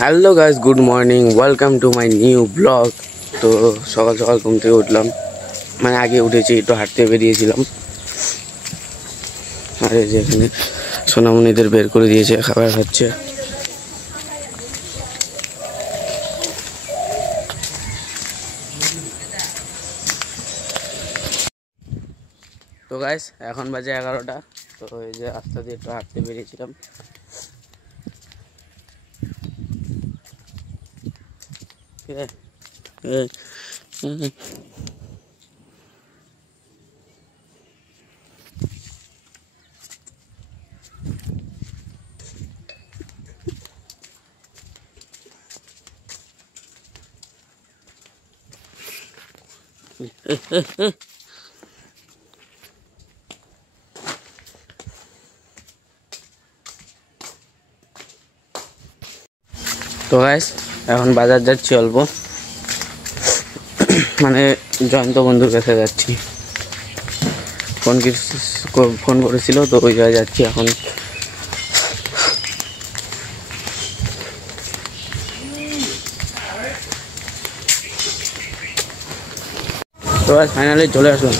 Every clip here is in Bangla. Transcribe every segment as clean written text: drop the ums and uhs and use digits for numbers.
Hello guys, good morning, welcome to my new blog. তো সকাল সকাল ঘুম থেকে উঠলাম, মানে আগে উঠেছি, একটু হাঁটতে বেরিয়েছিলাম। আর এই যে এখানে সোনামণিদের বের করে দিয়েছে, খাবার খাচ্ছে। তো গাইস এখন বাজে 11টা। তো এই যে রাস্তা দিয়ে একটু হাঁটতে বেরিয়েছিলাম। তো গাইস এখন বাজার যাচ্ছি অল্প, মানে জয়ন্ত বন্ধুর কাছে যাচ্ছি। ফোন করেছিল, তো ওই জায়গায় যাচ্ছি এখন। তো গাইস ফাইনালি চলে আসুন।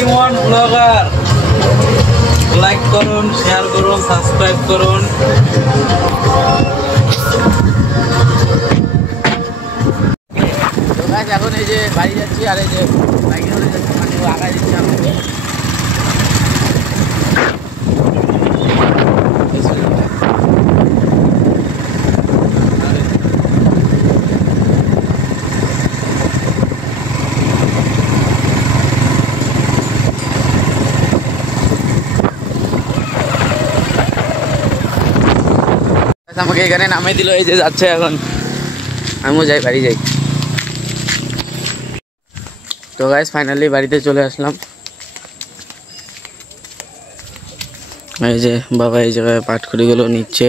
ইমন ব্লগার, লাইক করুন, শেয়ার করুন, সাবস্ক্রাইব করুন। তো গাইস এখন এই যে বাড়ি যাচ্ছি, আর এই যে বাইকে ধরে যাচ্ছি, মানে ও আগায় দিচ্ছি আমাকে। আমাকে এখানে নামিয়ে দিল, এই যে যাচ্ছে এখন, আমিও যাই, বাড়ি যাই। তো গাইস ফাইনালি বাড়িতে চলে আসলাম। এই যে বাবা এই জায়গায় পাটখড়িগুলো নিচ্ছে।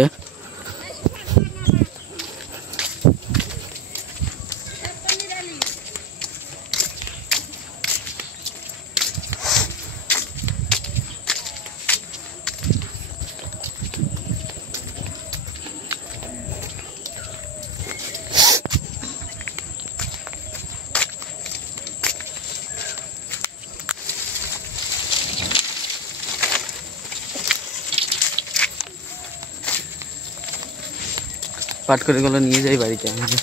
পাটখড়িগুলো নিয়ে যাই বাড়িতে আমি।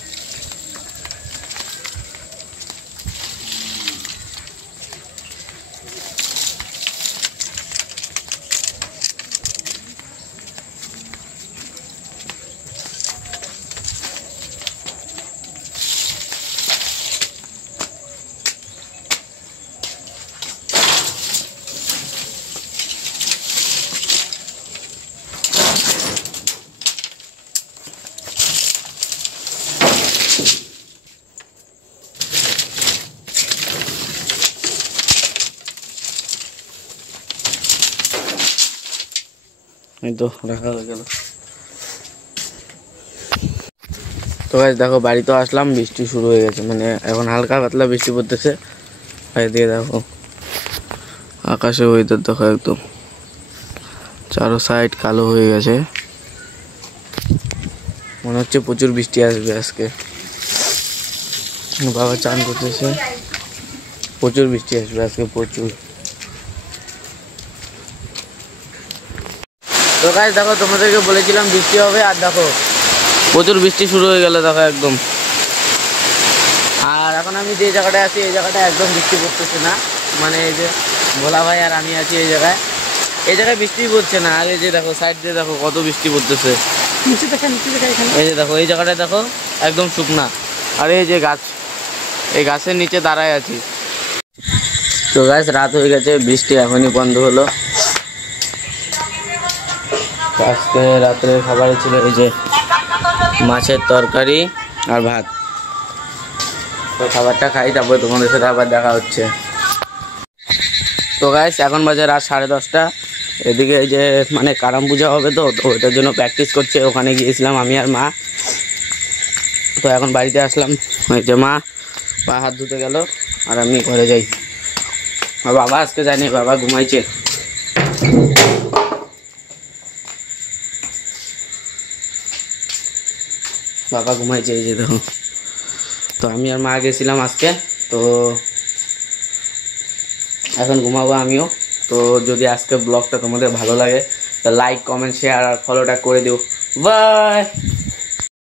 এই তো রাখা হয়ে গেল। তো গাইস দেখো বাড়ি তো আসলাম, বৃষ্টি শুরু হয়ে গেছে, মানে এখন হালকা পাতলা বৃষ্টি পড়তেছে। দিয়ে দেখো আকাশে ওয়েদার দেখো, একদম চারো সাইড কালো হয়ে গেছে, মনে হচ্ছে প্রচুর বৃষ্টি আসবে আজকে। বাবা চান করতেছে, প্রচুর বৃষ্টি আসবে আজকে, প্রচুর। তো গাইস দেখো তোমাদেরকে বলেছিলাম বৃষ্টি হবে, আর দেখো প্রচুর বৃষ্টি শুরু হয়ে গেল দেখো একদম। আর এখন আমি যে জায়গাটায় আছি এই জায়গাটায় একদম বৃষ্টি পড়তেছে না, মানে এই যে ভোলা ভাই আর আমি আছি এই জায়গায় বৃষ্টি পড়ছে না। আর এই যে দেখো সাইড দিয়ে দেখো কত বৃষ্টি পড়তেছে, নিচে দেখা এখানে এই যে দেখো এই জায়গাটায় দেখো একদম শুকনা। আর এই যে গাছ, এই গাছের নিচে দাঁড়ায় আছি। তো গাইস রাত হয়ে গেছে, বৃষ্টি এখনই বন্ধ হলো। আজকে রাত্রে খাবারে ছিল এই যে মাছের তরকারি আর ভাত। তো খাবারটা খাই, তারপরে তোমাদের সাথে আবার দেখা হচ্ছে। তো গাইস এখন বাজে রাত 10:30। এদিকে এই যে মানে কারাম পূজা হবে, তো ওইটার জন্য প্র্যাকটিস করছে, ওখানে গিয়েছিলাম আমি আর মা। তো এখন বাড়িতে আসলাম, ওই যে মা হাত ধুতে গেল আর আমি ঘরে যাই। আর বাবা আজকে যায়নি, বাবা ঘুমাইছে। বাবা ঘুমাইছে এই যে দেখো। তো আমি আর মা গেছিলাম আজকে, তো এখন ঘুমাবো আমিও। তো যদি আজকে ব্লগটা তোমাদের ভালো লাগে তা লাইক কমেন্ট শেয়ার আর ফলোটা করে দিও। বাই।